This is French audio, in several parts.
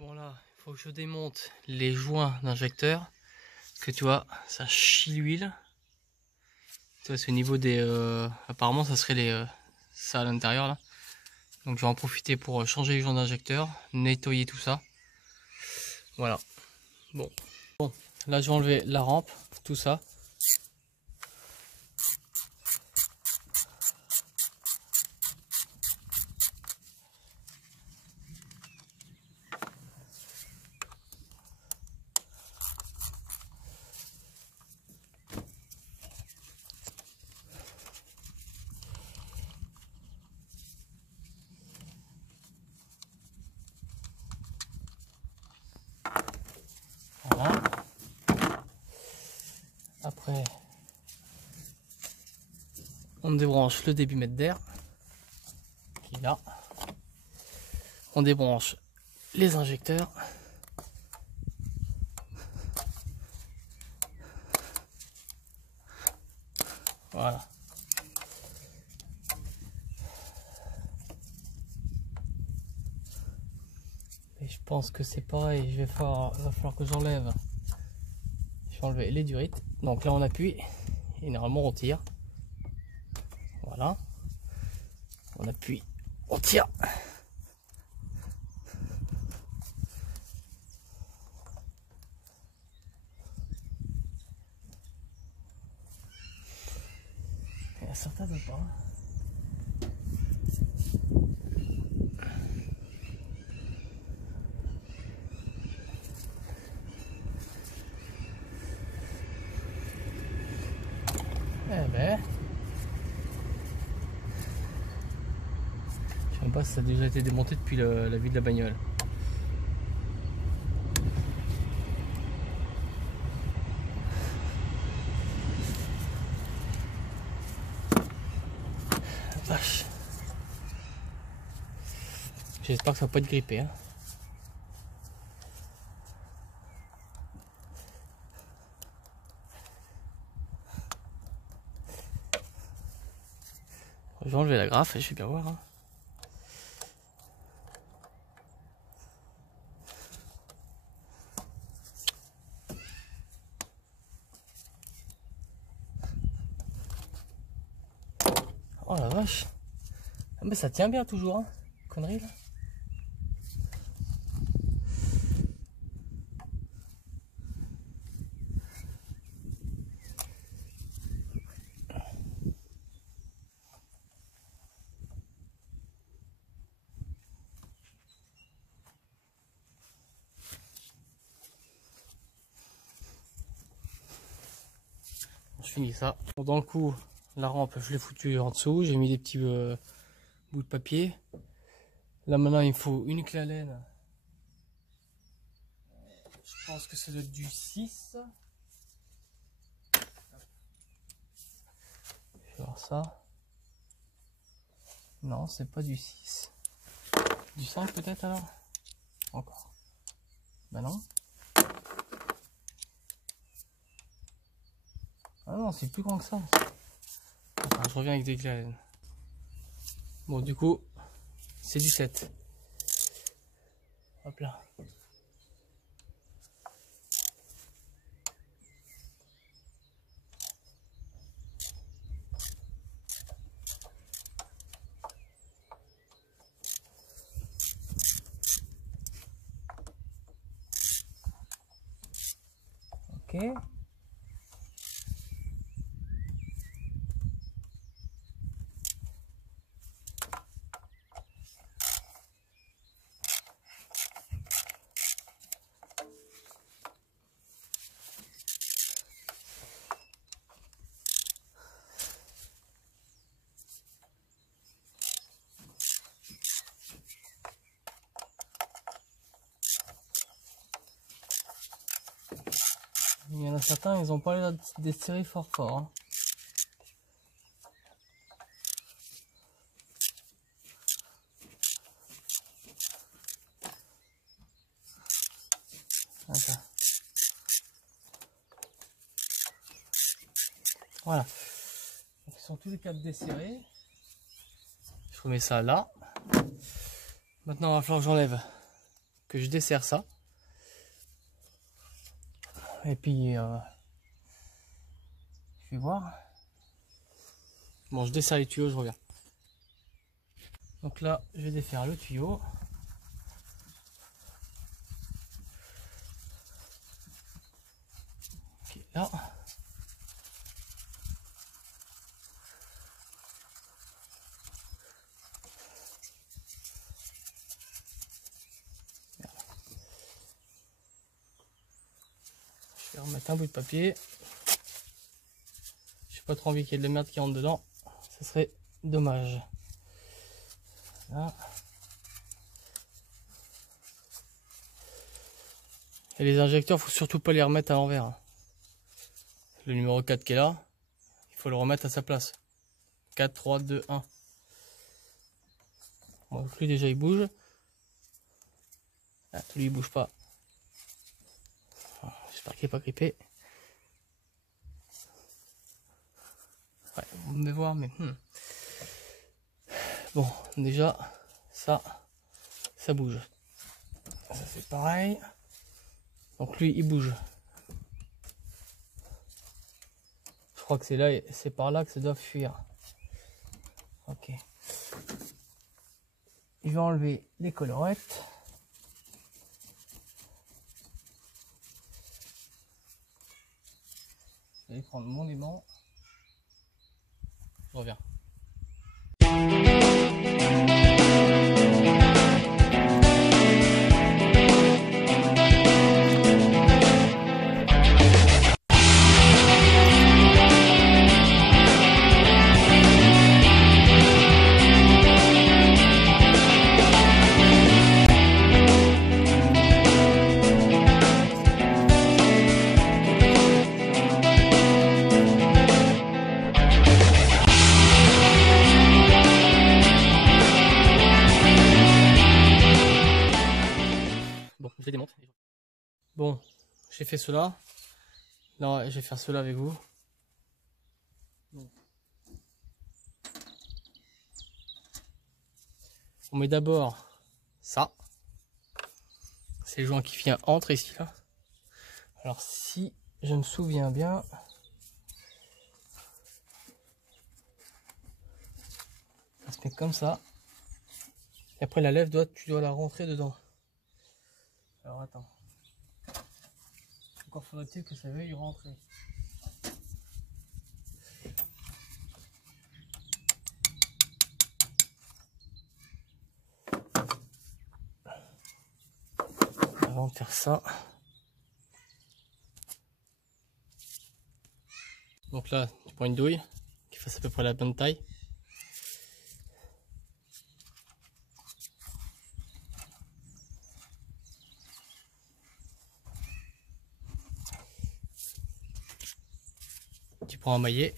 Bon là, il faut que je démonte les joints d'injecteur. Parce que tu vois, ça chie l'huile. Tu vois, c'est au niveau des... apparemment, ça serait ça à l'intérieur là. Donc je vais en profiter pour changer les joints d'injecteur, nettoyer tout ça. Voilà. Bon, là je vais enlever la rampe, tout ça. Voilà. Après, on débranche le débitmètre d'air qui est là. On débranche les injecteurs. Voilà. Et je pense que c'est pareil, va falloir que j'enlève. Je vais enlever les durites. Donc là on appuie et normalement on tire. Voilà. On appuie, on tire. Il y a certains de pas. Eh ben, je sais même pas si ça a déjà été démonté depuis la vie de la bagnole. Vache. J'espère que ça va pas être grippé. Hein. Je vais enlever la graffe et je vais bien voir. Hein. Oh la vache. Ah mais ça tient bien toujours, hein. Connerie là. Je finis ça. Bon, dans le coup, la rampe, je l'ai foutue en dessous. J'ai mis des petits bouts de papier. Là maintenant, il me faut une clé Allen. Je pense que c'est du 6. Je vais voir ça. Non, c'est pas du 6. Du 5 peut-être alors? Encore. Bah non. Ah non, c'est plus grand que ça. Attends, je reviens avec des clés Allen. Bon, du coup, c'est du 7. Hop là. Ok. Il y en a certains, ils ont pas l'air d'être serrés fort fort. Hein. Attends. Voilà. Donc, ils sont tous les quatre desserrés. Je remets ça là. Maintenant, il va falloir que j'enlève que je desserre ça. Et puis, je vais voir. Bon, je desserre les tuyaux, je reviens. Donc là, je vais défaire le tuyau. Ok, là. Je vais remettre un bout de papier. J'ai pas trop envie qu'il y ait de la merde qui rentre dedans. Ce serait dommage. Là. Et les injecteurs, faut surtout pas les remettre à l'envers. Le numéro 4 qui est là, il faut le remettre à sa place. 4, 3, 2, 1. Bon, lui déjà il bouge. Ah, lui il bouge pas. J'espère qu'il n'est pas grippé. Ouais, on me voir, mais... Bon, déjà, ça bouge. Ça c'est pareil. Donc lui, il bouge. Je crois que c'est là, c'est par là que ça doit fuir. Ok. Il va enlever les colorettes. Je vais prendre mon aimant. Je reviens. Bon, je les démonte. Bon, j'ai fait cela. Non, je vais faire cela avec vous. Bon. On met d'abord ça. C'est le joint qui vient entre ici là. Alors si je me souviens bien, ça se met comme ça. Et après la lèvre, tu dois la rentrer dedans. Alors attends. Encore faudrait-il que ça veuille rentrer. Avant de faire ça. Donc là, tu prends une douille qui fasse à peu près la bonne taille. Tu prends un maillet.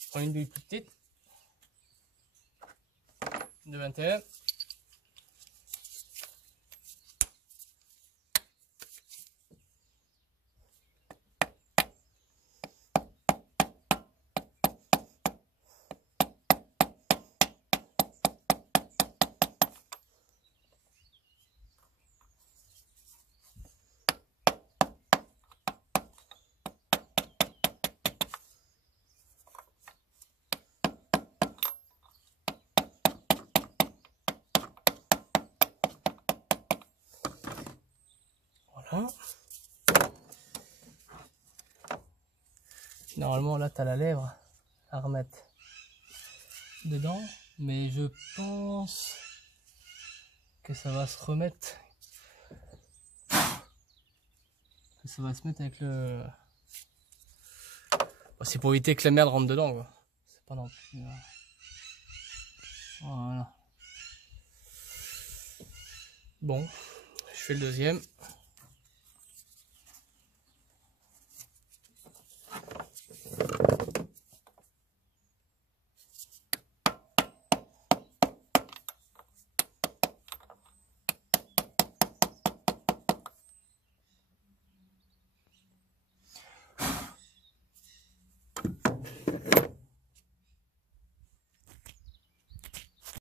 Tu prends une douille plus petite. De 21. Voilà. Normalement là tu as la lèvre à remettre dedans, mais je pense que ça va se remettre, que ça va se mettre avec le... Bon, c'est pour éviter que la merde rentre dedans, quoi. C'est pas non plus... Voilà. Bon, je fais le deuxième.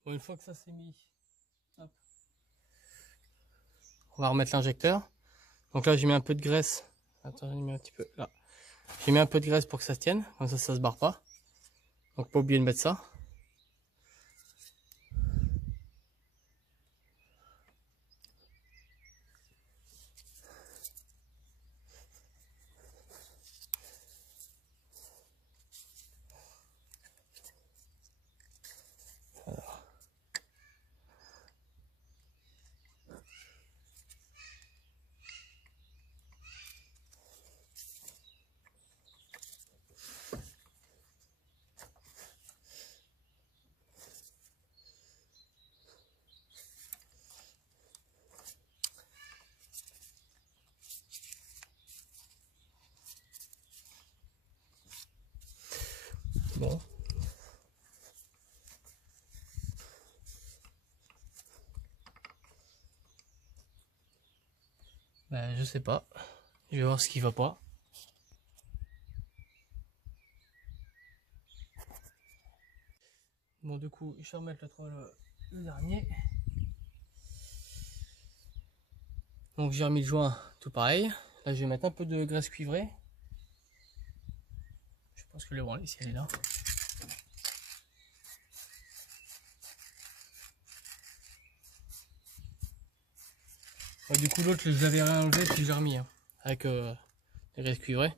Bon, une fois que ça c'est mis, hop, on va remettre l'injecteur. Donc là j'ai mis un peu de graisse. Attends, j'ai mis un petit peu là. J'ai mis un peu de graisse pour que ça se tienne, comme ça se barre pas. Donc pas oublier de mettre ça. Bon. Ben, je sais pas. Je vais voir ce qui va pas. Bon, du coup, je vais remettre le dernier. Donc j'ai remis le joint tout pareil. Là je vais mettre un peu de graisse cuivrée. Je pense que le branler si elle est là. Du coup l'autre je l'avais réenlevé puis je l'ai remis hein, avec les graisses cuivrées.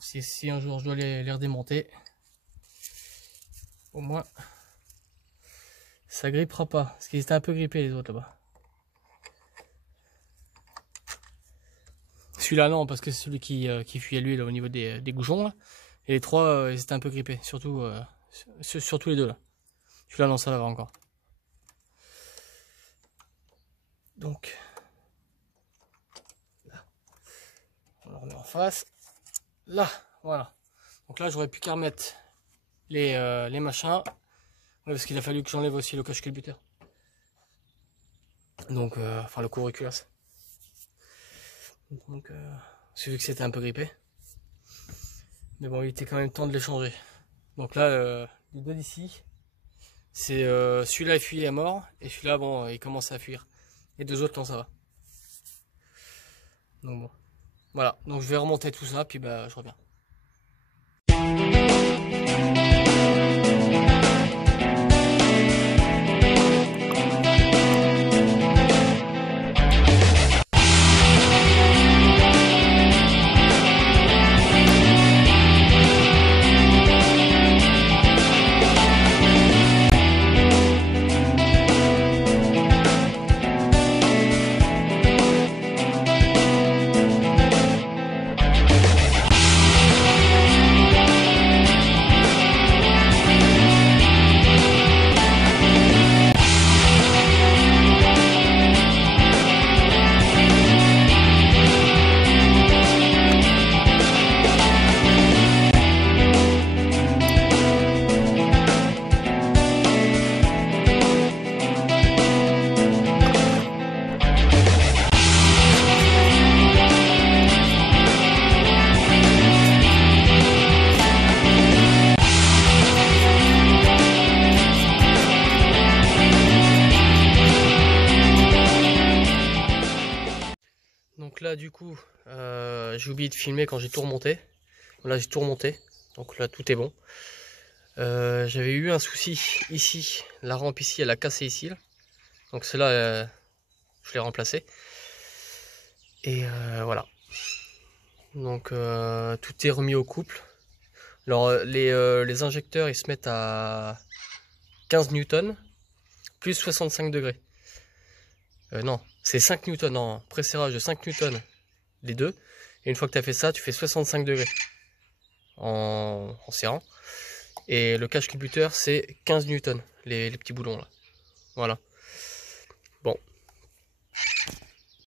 Si un jour je dois les redémonter, au moins ça grippera pas. Parce qu'ils étaient un peu grippés les autres là-bas. Celui-là non parce que c'est celui qui fuit à l'huile au niveau des goujons là. Et les trois ils étaient un peu grippés, surtout les deux là. Celui-là non ça va encore. Donc là, on le remet en face. Là, voilà. Donc là j'aurais plus qu'à remettre les machins. Ouais, parce qu'il a fallu que j'enlève aussi le cache-culbuteur. Donc enfin le couriculasse. Donc c'est vu que c'était un peu grippé. Mais bon il était quand même temps de les changer. Donc là les deux d'ici. C'est celui-là il fuit à mort. Et celui-là bon il commence à fuir. Les deux autres non ça va. Donc bon. Voilà. Donc je vais remonter tout ça puis bah je reviens. Donc là du coup j'ai oublié de filmer quand j'ai tout remonté. Là j'ai tout remonté, donc là tout est bon. J'avais eu un souci ici, la rampe ici elle a cassé ici là. Donc celle-là je l'ai remplacée. Et voilà. Donc tout est remis au couple. Alors les injecteurs ils se mettent à 15 newtons plus 65 degrés. Non, c'est 5 newtons en presserrage de 5 newtons les deux. Et une fois que tu as fait ça, tu fais 65 degrés en serrant. Et le cache-culbuteur, c'est 15 newtons, les petits boulons là. Voilà. Bon.